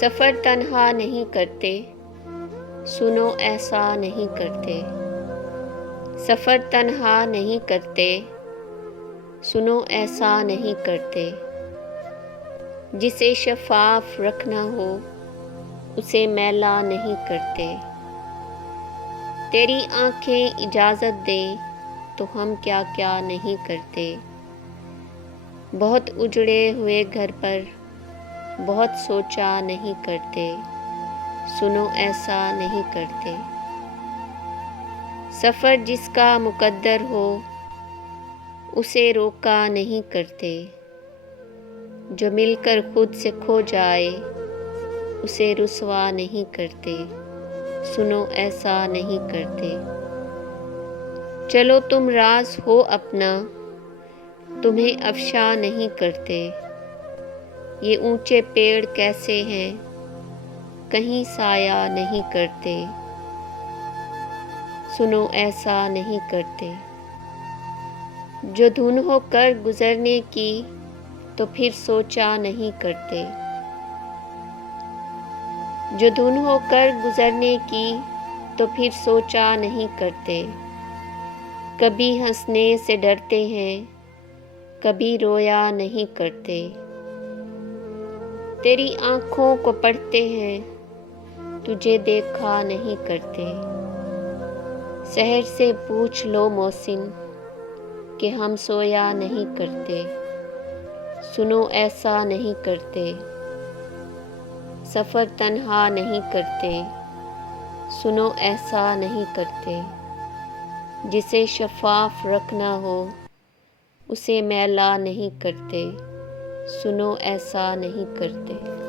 सफ़र तन्हा नहीं करते, सुनो ऐसा नहीं करते। सफ़र तन्हा नहीं करते, सुनो ऐसा नहीं करते। जिसे शफ़ाफ रखना हो उसे मैला नहीं करते। तेरी आँखें इजाज़त दें तो हम क्या क्या नहीं करते। बहुत उजड़े हुए घर पर बहुत सोचा नहीं करते, सुनो ऐसा नहीं करते। सफ़र जिसका मुकद्दर हो उसे रोका नहीं करते। जो मिलकर खुद से खो जाए उसे रुसवा नहीं करते, सुनो ऐसा नहीं करते। चलो तुम राज हो अपना, तुम्हें अफ़शा नहीं करते। ये ऊंचे पेड़ कैसे हैं, कहीं साया नहीं करते, सुनो ऐसा नहीं करते। जो धुन होकर गुजरने की तो फिर सोचा नहीं करते। जो धुन होकर गुजरने की तो फिर सोचा नहीं करते। कभी हंसने से डरते हैं, कभी रोया नहीं करते। तेरी आँखों को पढ़ते हैं, तुझे देखा नहीं करते। शहर से पूछ लो मोहसिन कि हम सोया नहीं करते, सुनो ऐसा नहीं करते। सफ़र तन्हा नहीं करते, सुनो ऐसा नहीं करते। जिसे शफ़ाफ रखना हो उसे मैला नहीं करते, सुनो ऐसा नहीं करते।